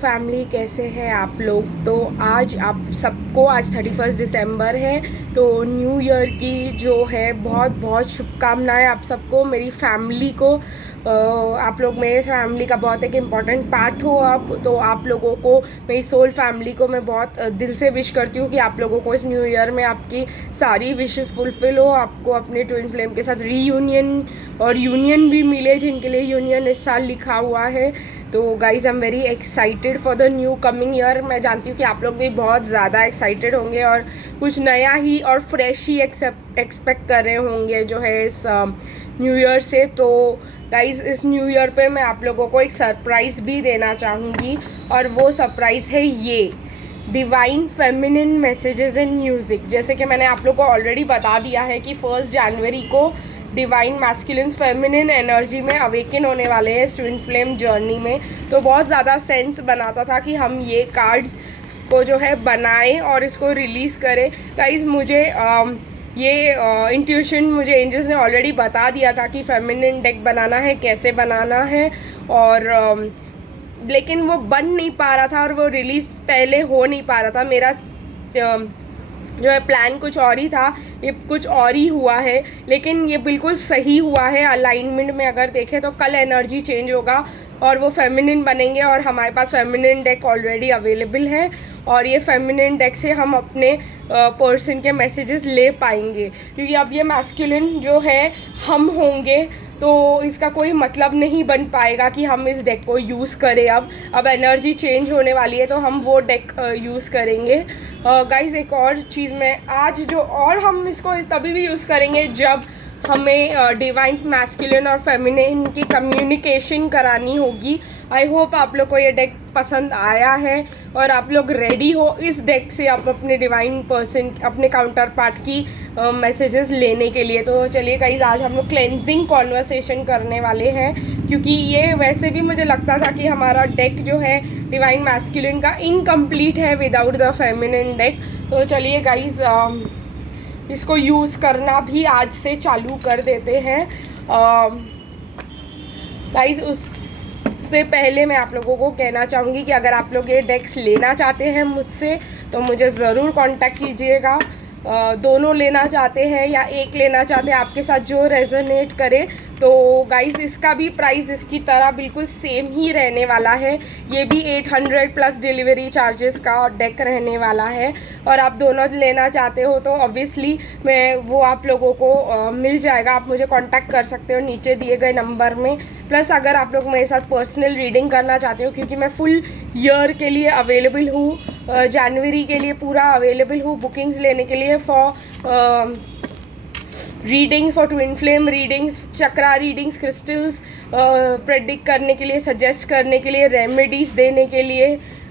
Family, कैसे हैं आप लोग। तो आज आप सबको, आज 31 दिसंबर है, तो न्यू ईयर की जो है बहुत बहुत शुभकामनाएं आप सबको, मेरी फैमिली को। आप लोग मेरे फैमिली का बहुत एक इम्पॉर्टेंट पार्ट हो आप, तो आप लोगों को, मेरी सोल फैमिली को मैं बहुत दिल से विश करती हूँ कि आप लोगों को इस न्यू ईयर में आपकी सारी विशेस फुलफिल हो, आपको अपने ट्विन फ्लेम के साथ रीयूनियन और यूनियन भी मिले, जिनके लिए यूनियन इस साल लिखा हुआ है। तो guys I am very excited for the new coming year. मैं जानती हूँ कि आप लोग भी बहुत ज़्यादा एक्साइटेड होंगे और कुछ नया ही और फ्रेश ही एक्सपेक्ट कर रहे होंगे जो है इस न्यू ईयर से। तो गाइज इस न्यू ईयर पे मैं आप लोगों को एक सरप्राइज़ भी देना चाहूँगी, और वो सरप्राइज़ है ये divine feminine messages in music. जैसे कि मैंने आप लोग को ऑलरेडी बता दिया है कि 1 जनवरी को डिवाइन मैस्कुलिन फेमिनिन एनर्जी में अवेकन होने वाले हैं इस ट्विन फ्लेम जर्नी में। तो बहुत ज़्यादा सेंस बनाता था कि हम ये कार्ड्स को जो है बनाएं और इसको रिलीज़ करें। गाइस मुझे ये इंट्यूशन मुझे एंजल्स ने ऑलरेडी बता दिया था कि फेमिनिन डेक बनाना है, कैसे बनाना है, और लेकिन वो बन नहीं पा रहा था और वो रिलीज़ पहले हो नहीं पा रहा था। मेरा जो है प्लान कुछ और ही था, ये कुछ और ही हुआ है, लेकिन ये बिल्कुल सही हुआ है। अलाइनमेंट में अगर देखें तो कल एनर्जी चेंज होगा और वो फेमिनिन बनेंगे, और हमारे पास फेमिनिन डेक ऑलरेडी अवेलेबल है, और ये फेमिनिन डेक से हम अपने पर्सन के मैसेजेस ले पाएंगे। क्योंकि अब ये मैस्कुलिन जो है हम होंगे, तो इसका कोई मतलब नहीं बन पाएगा कि हम इस डेक को यूज़ करें। अब एनर्जी चेंज होने वाली है, तो हम वो डेक यूज़ करेंगे। गाइस एक और चीज़ मैं आज जो, और हम इसको तभी भी यूज़ करेंगे जब हमें डिवाइन मैस्कुलिन और फेमिनिन की कम्युनिकेशन करानी होगी। आई होप आप लोग को ये डेक पसंद आया है और आप लोग रेडी हो इस डेक से आप अपने डिवाइन पर्सन, अपने काउंटर पार्ट की मैसेजेस लेने के लिए। तो चलिए गाइस, आज हम लोग क्लेंजिंग कॉन्वर्सेशन करने वाले हैं, क्योंकि ये वैसे भी मुझे लगता था कि हमारा डेक जो है डिवाइन मैस्कुलिन का इनकम्प्लीट है विदाउट द फेमिनिन डेक। तो चलिए गाइस, इसको यूज़ करना भी आज से चालू कर देते हैं। गाइस उससे पहले मैं आप लोगों को कहना चाहूँगी कि अगर आप लोग ये डेक्स लेना चाहते हैं मुझसे, तो मुझे ज़रूर कांटेक्ट कीजिएगा। दोनों लेना चाहते हैं या एक लेना चाहते हैं, आपके साथ जो रेजोनेट करे। तो गाइस इसका भी प्राइस इसकी तरह बिल्कुल सेम ही रहने वाला है। ये भी 800 प्लस डिलीवरी चार्जेस का डेक रहने वाला है, और आप दोनों लेना चाहते हो तो ऑब्वियसली मैं वो आप लोगों को मिल जाएगा। आप मुझे कांटेक्ट कर सकते हो नीचे दिए गए नंबर में। प्लस अगर आप लोग मेरे साथ पर्सनल रीडिंग करना चाहते हो, क्योंकि मैं फुल ईयर के लिए अवेलेबल हूँ, जनवरी के लिए पूरा अवेलेबल हूँ बुकिंग्स लेने के लिए for readings, for twin flame readings, chakra readings, crystals predict करने के लिए, सजेस्ट करने के लिए, रेमेडीज़ देने के लिए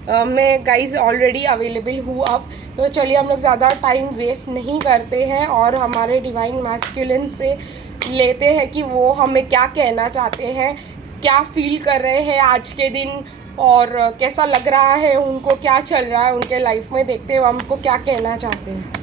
मैं गाइज ऑलरेडी अवेलेबल हूँ अब। तो चलिए हम लोग ज़्यादा टाइम वेस्ट नहीं करते हैं और हमारे डिवाइन मैस्कुलिन से लेते हैं कि वो हमें क्या कहना चाहते हैं, क्या फील कर रहे हैं आज के दिन, और कैसा लग रहा है उनको, क्या चल रहा है उनके लाइफ में, देखते हैं हमको क्या कहना चाहते हैं।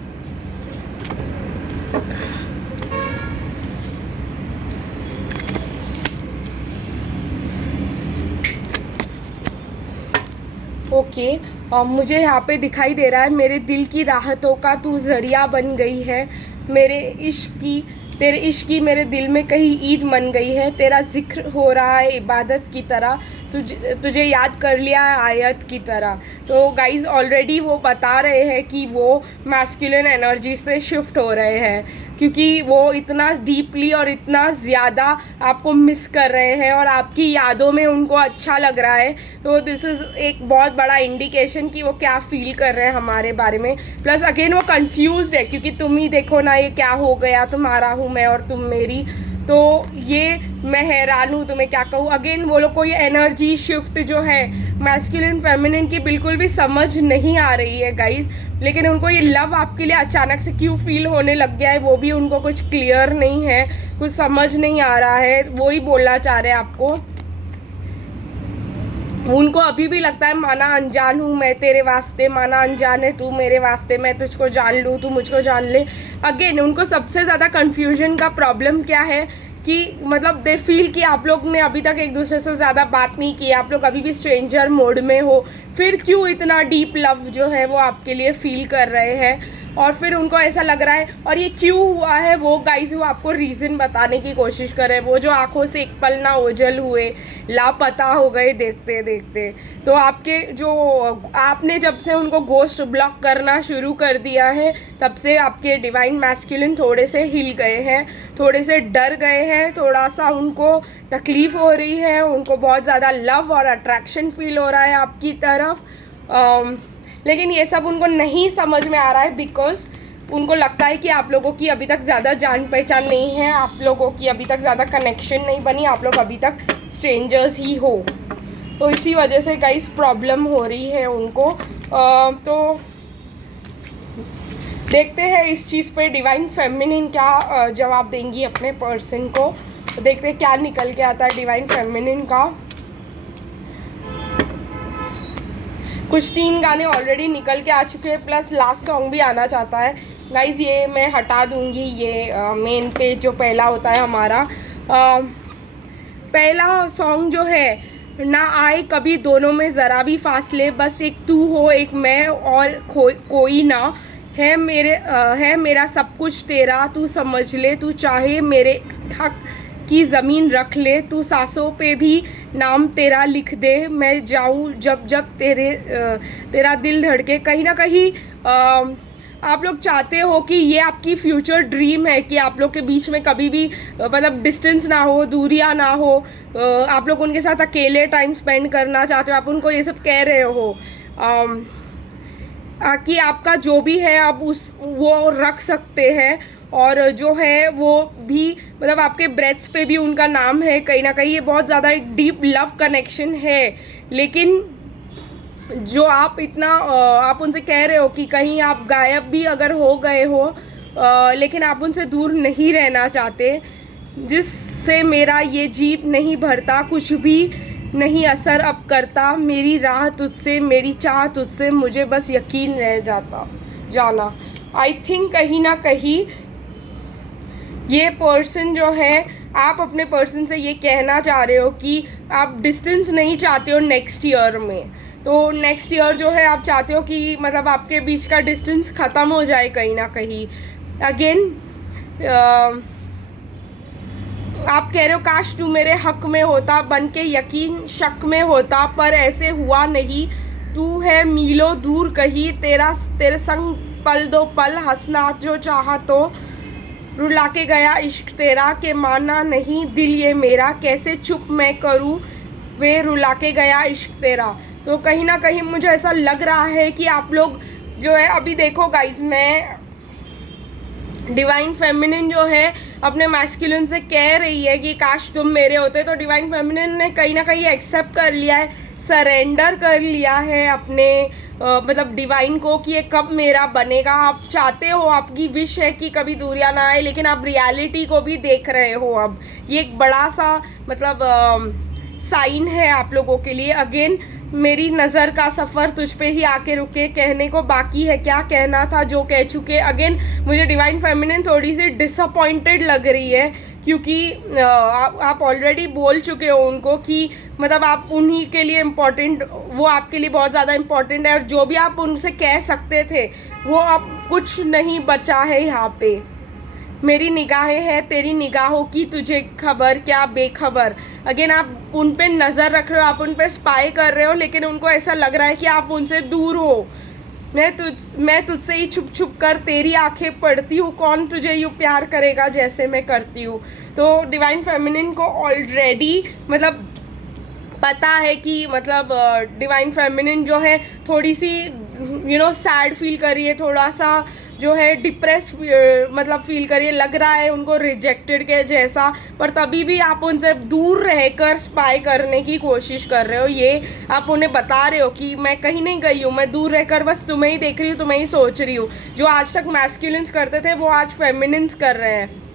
ओके, मुझे यहाँ पे दिखाई दे रहा है, मेरे दिल की राहतों का तू ज़रिया बन गई है, मेरे इश्क की, तेरे इश्क की मेरे दिल में कहीं ईद मन गई है, तेरा जिक्र हो रहा है इबादत की तरह, तुझे याद कर लिया है आयत की तरह। तो गाइज ऑलरेडी वो बता रहे हैं कि वो मैस्कुलिन एनर्जी से शिफ्ट हो रहे हैं, क्योंकि वो इतना डीपली और इतना ज़्यादा आपको मिस कर रहे हैं और आपकी यादों में उनको अच्छा लग रहा है। तो दिस इज़ एक बहुत बड़ा इंडिकेशन कि वो क्या फील कर रहे हैं हमारे बारे में। प्लस अगेन वो कंफ्यूज्ड है, क्योंकि तुम ही देखो ना ये क्या हो गया, तुम्हारा हूँ मैं और तुम मेरी। तो ये मैं हैरान हूँ, तुम्हें क्या कहूँ। अगेन वो लोग को ये एनर्जी शिफ्ट जो है मैस्कुलिन फेमिनिन की बिल्कुल भी समझ नहीं आ रही है गाइस, लेकिन उनको ये लव आपके लिए अचानक से क्यों फील होने लग गया है वो भी उनको कुछ क्लियर नहीं है, कुछ समझ नहीं आ रहा है। वो ही बोलना चाह रहे हैं आपको। उनको अभी भी लगता है माना अनजान हूँ मैं तेरे वास्ते, माना अनजान है तू मेरे वास्ते, मैं तुझको जान लूँ तू मुझको जान ले। अगेन उनको सबसे ज़्यादा कन्फ्यूजन का प्रॉब्लम क्या है कि मतलब दे फील कि आप लोग ने अभी तक एक दूसरे से ज़्यादा बात नहीं की, आप लोग अभी भी स्ट्रेंजर मोड में हो, फिर क्यों इतना डीप लव जो है वो आपके लिए फील कर रहे हैं, और फिर उनको ऐसा लग रहा है, और ये क्यों हुआ है वो गाइज वो आपको रीज़न बताने की कोशिश कर रहे हैं। वो जो आंखों से एक पल ना ओझल हुए, लापता हो गए देखते देखते, तो आपके जो आपने जब से उनको गोस्ट ब्लॉक करना शुरू कर दिया है, तब से आपके डिवाइन मैस्कुलिन थोड़े से हिल गए हैं, थोड़े से डर गए हैं, थोड़ा सा उनको तकलीफ़ हो रही है, उनको बहुत ज़्यादा लव और अट्रैक्शन फील हो रहा है आपकी तरफ। लेकिन ये सब उनको नहीं समझ में आ रहा है, बिकॉज उनको लगता है कि आप लोगों की अभी तक ज़्यादा जान पहचान नहीं है, आप लोगों की अभी तक ज़्यादा कनेक्शन नहीं बनी, आप लोग अभी तक स्ट्रेंजर्स ही हो। तो इसी वजह से गाइस प्रॉब्लम हो रही है उनको। तो देखते हैं इस चीज़ पे डिवाइन फेमिनिन क्या जवाब देंगी अपने पर्सन को। देखते हैं क्या निकल के आता है डिवाइन फेमिनिन का। कुछ 3 गाने ऑलरेडी निकल के आ चुके हैं, प्लस लास्ट सॉन्ग भी आना चाहता है गाइज। ये मैं हटा दूंगी, ये मेन पे जो पहला होता है हमारा पहला सॉन्ग जो है, ना आए कभी दोनों में ज़रा भी फासले, बस एक तू हो एक मैं और कोई ना, है मेरा सब कुछ तेरा, तू समझ ले, तू चाहे मेरे हक की ज़मीन रख ले, तू सांसों पे भी नाम तेरा लिख दे, मैं जाऊँ जब जब तेरा दिल धड़के। कहीं ना कहीं आप लोग चाहते हो कि ये आपकी फ्यूचर ड्रीम है कि आप लोग के बीच में कभी भी मतलब डिस्टेंस ना हो, दूरियां ना हो, आप लोग उनके साथ अकेले टाइम स्पेंड करना चाहते हो, आप उनको ये सब कह रहे हो कि आपका जो भी है आप वो रख सकते हैं, और जो है वो भी मतलब आपके ब्रेथ्स पे भी उनका नाम है। कहीं ना कहीं ये बहुत ज़्यादा एक डीप लव कनेक्शन है, लेकिन जो आप इतना आप उनसे कह रहे हो कि कहीं आप गायब भी अगर हो गए हो, लेकिन आप उनसे दूर नहीं रहना चाहते, जिससे मेरा ये जीप नहीं भरता, कुछ भी नहीं असर अब करता, मेरी राह तुझसे, मेरी चाह तुझसे, मुझे बस यकीन रह जाना। आई थिंक कहीं ना कहीं ये पर्सन जो है, आप अपने पर्सन से ये कहना चाह रहे हो कि आप डिस्टेंस नहीं चाहते हो नेक्स्ट ईयर में। तो नेक्स्ट ईयर जो है आप चाहते हो कि मतलब आपके बीच का डिस्टेंस ख़त्म हो जाए कहीं ना कहीं। अगेन आप कह रहे हो काश तू मेरे हक में होता, बन के यकीन शक में होता, पर ऐसे हुआ नहीं, तू है मीलों दूर कहीं, तेरे संग पल दो पल, हंसना जो चाहा तो, रुला के गया इश्क तेरा, के माना नहीं दिल ये मेरा, कैसे चुप मैं करूँ वे रुला के गया इश्क तेरा। तो कहीं ना कहीं मुझे ऐसा लग रहा है कि आप लोग जो है, अभी देखो गाइज, मैं डिवाइन फेमिनिन जो है अपने मैस्कुलिन से कह रही है कि काश तुम मेरे होते, तो डिवाइन फेमिनिन ने कहीं ना कहीं एक्सेप्ट कर लिया है, सरेंडर कर लिया है अपने मतलब डिवाइन को कि ये कब मेरा बनेगा। आप चाहते हो, आपकी विश है कि कभी दूरियां ना आए, लेकिन आप रियलिटी को भी देख रहे हो। अब ये एक बड़ा सा मतलब साइन है आप लोगों के लिए। अगेन मेरी नज़र का सफ़र तुझ पे ही आके रुके, कहने को बाकी है क्या कहना था जो कह चुके। अगेन मुझे डिवाइन फेमिनिन थोड़ी सी डिसअपॉइंटेड लग रही है, क्योंकि आप ऑलरेडी बोल चुके हो उनको कि मतलब आप उन्हीं के लिए इम्पोर्टेंट, वो आपके लिए बहुत ज़्यादा इम्पोर्टेंट है, और जो भी आप उनसे कह सकते थे वो अब कुछ नहीं बचा है यहाँ पे। मेरी निगाहें हैं तेरी निगाहों की, तुझे खबर क्या बेखबर। अगेन आप उन पे नज़र रख रहे हो, आप उन पे स्पाई कर रहे हो, लेकिन उनको ऐसा लग रहा है कि आप उनसे दूर हो। मैं तुझसे ही छुप छुप कर तेरी आंखें पढ़ती हूँ, कौन तुझे यूँ प्यार करेगा जैसे मैं करती हूँ। तो डिवाइन फेमिनिन को ऑलरेडी मतलब पता है कि मतलब डिवाइन फेमिनिन जो है थोड़ी सी सैड फील कर रही है, थोड़ा सा जो है डिप्रेस मतलब फील कर रही है, लग रहा है उनको रिजेक्टेड के जैसा, पर तभी भी आप उनसे दूर रहकर स्पाई करने की कोशिश कर रहे हो। ये आप उन्हें बता रहे हो कि मैं कहीं नहीं गई हूँ, मैं दूर रहकर बस तुम्हें ही देख रही हूँ, तुम्हें ही सोच रही हूँ। जो आज तक मैस्कुलिन्स करते थे वो आज फेमिनिन्स कर रहे हैं।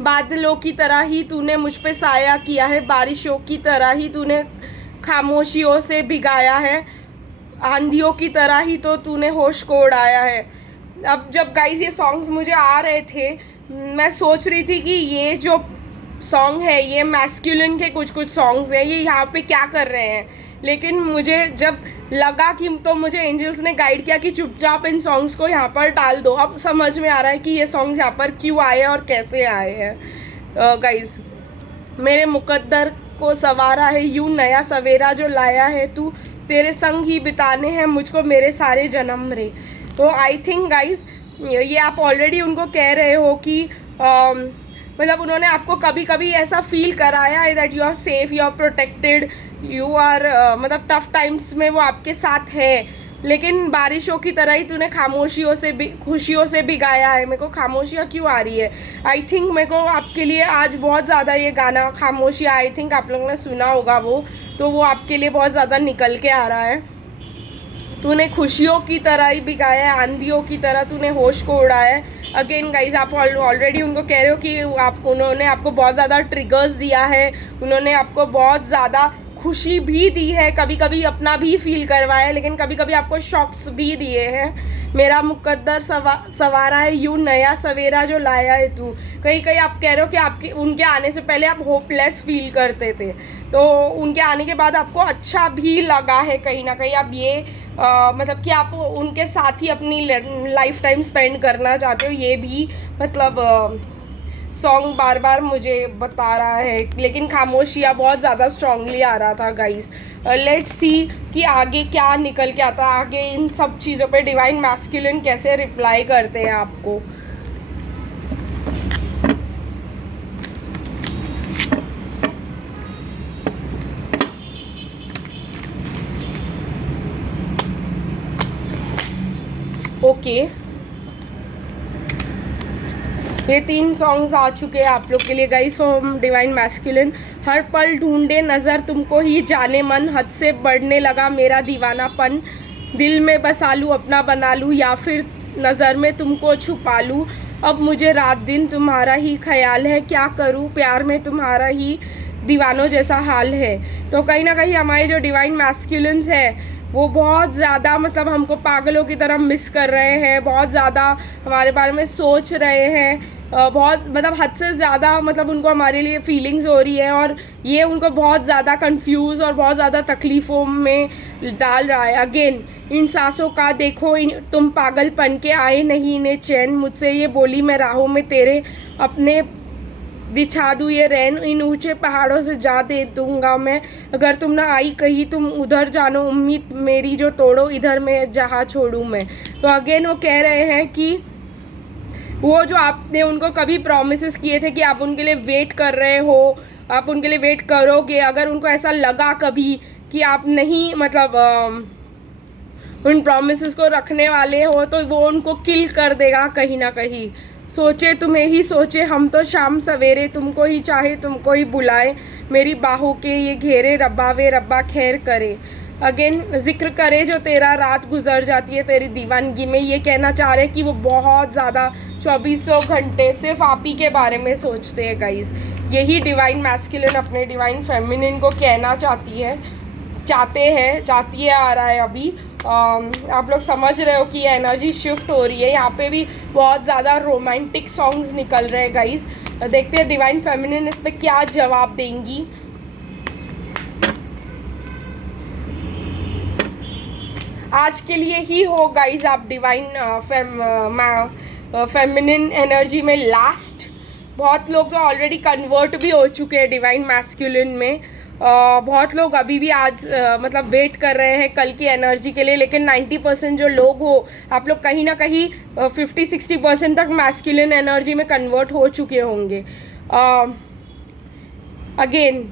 बादलों की तरह ही तूने मुझ पे साया किया है, बारिशों की तरह ही तूने खामोशियों से भिगाया है, आंधियों की तरह ही तो तूने होश को उड़ाया है। अब जब गाइस ये सॉन्ग्स मुझे आ रहे थे, मैं सोच रही थी कि ये जो सॉन्ग है ये, मैस्कुलिन के कुछ कुछ सॉन्ग्स हैं, ये यहाँ पे क्या कर रहे हैं। लेकिन मुझे जब लगा कि तो मुझे एंजल्स ने गाइड किया कि चुपचाप इन सॉन्ग्स को यहाँ पर डाल दो। अब समझ में आ रहा है कि ये सॉन्ग्स यहाँ पर क्यों आए और कैसे आए हैं। गाइज, मेरे मुकद्दर को सवारा है यूं नया सवेरा जो लाया है तू, तेरे संग ही बिताने हैं मुझको मेरे सारे जन्म रे। तो आई थिंक गाइज ये आप ऑलरेडी उनको कह रहे हो कि मतलब उन्होंने आपको कभी कभी ऐसा फील कराया है that you are safe, you are protected, you are मतलब टफ टाइम्स में वो आपके साथ है। लेकिन बारिशों की तरह ही तूने खामोशियों से भी खुशियों से भी गाया है। मेरे को खामोशियाँ क्यों आ रही है, आई थिंक मेरे को आपके लिए आज बहुत ज़्यादा ये गाना खामोशियाँ, आई थिंक आप लोगों ने सुना होगा वो, तो वो आपके लिए बहुत ज़्यादा निकल के आ रहा है। तूने खुशियों की तरह ही भी गाया है, आंधियों की तरह तूने होश को उड़ाया है। अगेन गाइज, आप ऑलरेडी उनको कह रहे हो कि उन्होंने आपको बहुत ज़्यादा ट्रिगर्स दिया है, उन्होंने आपको बहुत ज़्यादा खुशी भी दी है, कभी कभी अपना भी फील करवाया है, लेकिन कभी कभी आपको शॉक्स भी दिए हैं। मेरा मुकद्दर सवारा है यूं नया सवेरा जो लाया है तू। कहीं कहीं आप कह रहे हो कि आपके उनके आने से पहले आप होपलेस फील करते थे, तो उनके आने के बाद आपको अच्छा भी लगा है कहीं ना कहीं। आप ये मतलब कि आप उनके साथ ही अपनी लाइफ टाइम स्पेंड करना चाहते हो, ये भी मतलब सॉन्ग बार बार मुझे बता रहा है। लेकिन खामोशियाँ बहुत ज़्यादा स्ट्रांगली आ रहा था गाइस। लेट्स सी कि आगे क्या निकल के आता है, आगे इन सब चीज़ों पे डिवाइन मैस्कुलिन कैसे रिप्लाई करते हैं आपको। ओके, ये 3 सॉन्ग्स आ चुके हैं आप लोग के लिए गाइस फ्रॉम डिवाइन मैस्कुलिन। हर पल ढूंढे नज़र तुमको ही जाने मन, हद से बढ़ने लगा मेरा दीवानापन, दिल में बसा लूँ अपना बना लूँ या फिर नज़र में तुमको छुपा लूँ, अब मुझे रात दिन तुम्हारा ही ख्याल है, क्या करूँ प्यार में तुम्हारा ही दीवानों जैसा हाल है। तो कहीं ना कहीं हमारे जो डिवाइन मैस्कुलिन्स है वो बहुत ज़्यादा मतलब हमको पागलों की तरह मिस कर रहे हैं, बहुत ज़्यादा हमारे बारे में सोच रहे हैं, बहुत मतलब हद से ज़्यादा मतलब उनको हमारे लिए फीलिंग्स हो रही है, और ये उनको बहुत ज़्यादा कंफ्यूज और बहुत ज़्यादा तकलीफ़ों में डाल रहा है। अगेन, इन सांसों का देखो तुम पागलपन के आए नहीं इन्हें चैन, मुझसे ये बोली मैं राहों में तेरे अपने बिछा दूँ ये रैन, इन ऊंचे पहाड़ों से जा दे दूंगा मैं, अगर तुम ना आई कहीं तुम उधर जानो, उम्मीद मेरी जो तोड़ो इधर मैं जहाँ छोड़ूँ मैं। तो अगेन वो कह रहे हैं कि वो जो आपने उनको कभी प्रॉमिसेस किए थे कि आप उनके लिए वेट कर रहे हो, आप उनके लिए वेट करोगे, अगर उनको ऐसा लगा कभी कि आप नहीं मतलब उन प्रॉमिसेस को रखने वाले हो, तो वो उनको किल कर देगा कहीं ना कहीं। सोचे तुम्हें ही सोचे हम तो शाम सवेरे, तुमको ही चाहे तुमको ही बुलाए, मेरी बाहों के ये घेरे रब्बा वे रब्बा खैर करे। अगेन जिक्र करे जो तेरा रात गुजर जाती है तेरी दीवानगी में, ये कहना चाह रहे हैं कि वो बहुत ज़्यादा 2400 घंटे सिर्फ आप ही के बारे में सोचते हैं गाइज। यही डिवाइन मैस्कुलिन अपने डिवाइन फेमिनिन को कहना चाहती है आ रहा है अभी। आप लोग समझ रहे हो कि एनर्जी शिफ्ट हो रही है। यहाँ पे भी बहुत ज़्यादा रोमांटिक सॉन्ग्स निकल रहे हैं गाइज। देखते हैं डिवाइन फेमिनिन इस पर क्या जवाब देंगी। आज के लिए ही हो गाइज आप डिवाइन फेमिनिन एनर्जी में लास्ट। बहुत लोग तो ऑलरेडी कन्वर्ट भी हो चुके हैं डिवाइन मैस्कुलिन में। बहुत लोग अभी भी आज मतलब वेट कर रहे हैं कल की एनर्जी के लिए, लेकिन 90% जो लोग हो आप लोग कहीं ना कहीं 50-60% तक मैस्कुलिन एनर्जी में कन्वर्ट हो चुके होंगे। अगेन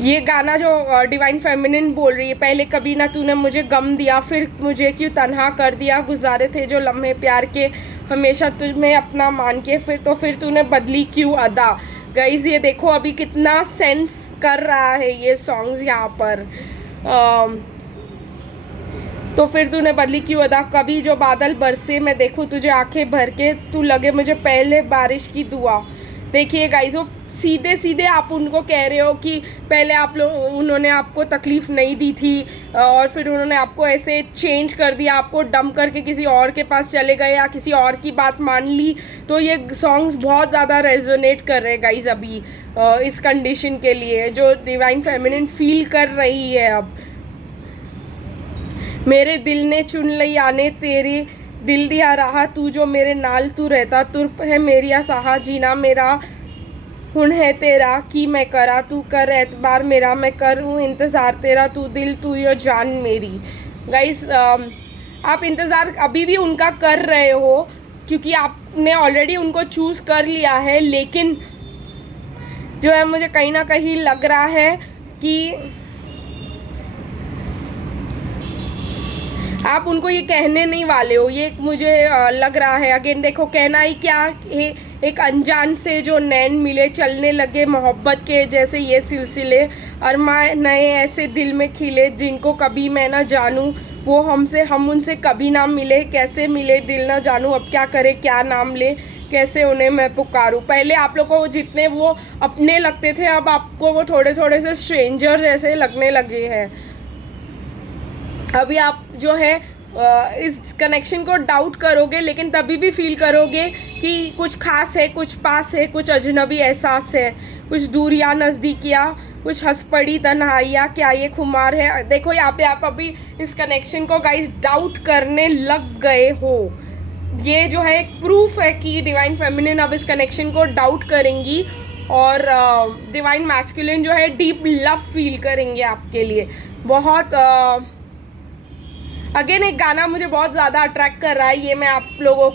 ये गाना जो डिवाइन फेमिनिन बोल रही है, पहले कभी ना तूने मुझे गम दिया, फिर मुझे क्यों तन्हा कर दिया, गुजारे थे जो लम्हे प्यार के हमेशा तुम्हें अपना मान के, फिर तूने बदली क्यों अदा। गाइज ये देखो अभी कितना सेंस कर रहा है ये सॉन्ग्स यहाँ पर। तो फिर तूने बदली क्यों अदा, कभी जो बादल बरसे मैं देखूँ तुझे आंखें भर के, तू लगे मुझे पहले बारिश की दुआ। देखिए गाइज वो सीधे सीधे आप उनको कह रहे हो कि पहले आप लोग उन्होंने आपको तकलीफ़ नहीं दी थी और फिर उन्होंने आपको ऐसे चेंज कर दिया, आपको डंप करके किसी और के पास चले गए या किसी और की बात मान ली। तो ये सॉन्ग्स बहुत ज़्यादा रेजोनेट कर रहे हैं गाइज अभी इस कंडीशन के लिए जो डिवाइन फेमिनिन फील कर रही है अब। मेरे दिल ने चुन लई आने तेरे दिल दिया रहा, तू जो मेरे नाल तू रहता, तुरप है मेरिया साहा, जीना मेरा हुन है तेरा कि मैं करा, तू कर एतबार मेरा, मैं करूँ इंतज़ार तेरा, तू दिल तू यो जान मेरी। गाइस आप इंतज़ार अभी भी उनका कर रहे हो क्योंकि आपने ऑलरेडी उनको चूज़ कर लिया है, लेकिन जो है मुझे कहीं ना कहीं लग रहा है कि आप उनको ये कहने नहीं वाले हो, ये मुझे लग रहा है। अगेन देखो, कहना ही क्या है, एक अनजान से जो नैन मिले, चलने लगे मोहब्बत के जैसे ये सिलसिले, अरमा नए ऐसे दिल में खिले, जिनको कभी मैं ना जानूं वो हमसे हम उनसे कभी ना मिले, कैसे मिले दिल ना जानूं, अब क्या करे क्या नाम ले, कैसे उन्हें मैं पुकारूं। पहले आप लोगों को जितने वो अपने लगते थे, अब आपको वो थोड़े थोड़े से स्ट्रेंजर जैसे लगने लगे हैं। अभी आप जो है इस कनेक्शन को डाउट करोगे, लेकिन तभी भी फील करोगे कि कुछ खास है, कुछ पास है, कुछ अजनबी एहसास है, कुछ दूरियां नज़दीकियाँ, कुछ हंस पड़ी तन्हाइयाँ, क्या ये खुमार है। देखो यहाँ पे आप अभी इस कनेक्शन को गाइस डाउट करने लग गए हो। ये जो है एक प्रूफ है कि डिवाइन फेमिनिन अब इस कनेक्शन को डाउट करेंगी और डिवाइन मैस्कुलिन जो है डीप लव फील करेंगे आपके लिए। बहुत अगेन एक गाना मुझे बहुत ज़्यादा अट्रैक्ट कर रहा है, ये मैं आप लोगों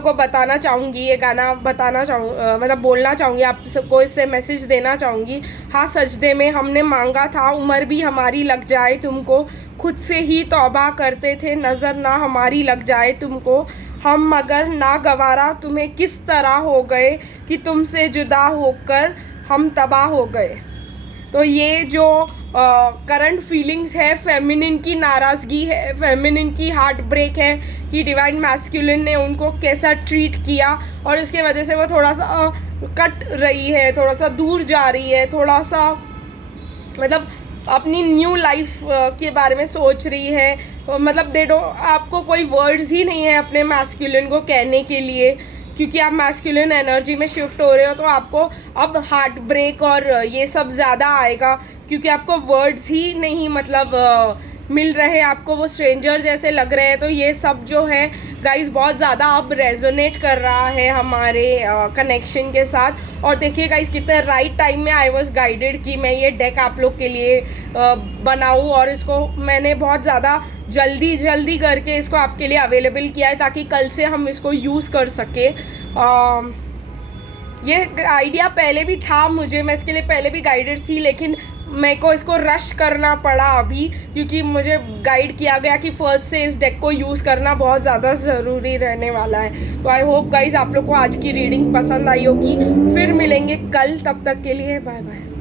को बताना चाहूँगी, ये गाना बताना मतलब बोलना चाहूँगी आप सबको, इससे मैसेज देना चाहूँगी। हाँ सजदे में हमने मांगा था उम्र भी हमारी लग जाए तुमको, खुद से ही तौबा करते थे नज़र ना हमारी लग जाए तुमको, हम मगर ना गवारा तुम्हें किस तरह हो गए कि तुमसे जुदा होकर हम तबाह हो गए। तो ये जो करंट फीलिंग्स है, फेमिनिन की नाराज़गी है, फेमिनिन की हार्ट ब्रेक है कि डिवाइन मैस्कुलिन ने उनको कैसा ट्रीट किया और इसके वजह से वो थोड़ा सा कट रही है, थोड़ा सा दूर जा रही है, थोड़ा सा मतलब अपनी न्यू लाइफ के बारे में सोच रही है। मतलब आपको कोई वर्ड्स ही नहीं है अपने मैस्कुलिन को कहने के लिए, क्योंकि आप मैस्कुलिन एनर्जी में शिफ्ट हो रहे हो। तो आपको अब हार्ट ब्रेक और ये सब ज़्यादा आएगा क्योंकि आपको वर्ड्स ही नहीं मतलब मिल रहे, आपको वो स्ट्रेंजर जैसे लग रहे हैं। तो ये सब जो है गाइस बहुत ज़्यादा अब रेजोनेट कर रहा है हमारे कनेक्शन के साथ। और देखिए गाइस कितने राइट टाइम में आई वाज गाइडेड कि मैं ये डेक आप लोग के लिए बनाऊं, और इसको मैंने बहुत ज़्यादा जल्दी करके इसको आपके लिए अवेलेबल किया है ताकि कल से हम इसको यूज़ कर सके। ये आइडिया पहले भी था मुझे, मैं इसके लिए पहले भी गाइडेड थी, लेकिन मेरे को इसको रश करना पड़ा अभी क्योंकि मुझे गाइड किया गया कि फर्स्ट से इस डेक को यूज़ करना बहुत ज़्यादा ज़रूरी रहने वाला है। तो आई होप गाइज आप लोग को आज की रीडिंग पसंद आई होगी। फिर मिलेंगे कल, तब तक के लिए बाय बाय।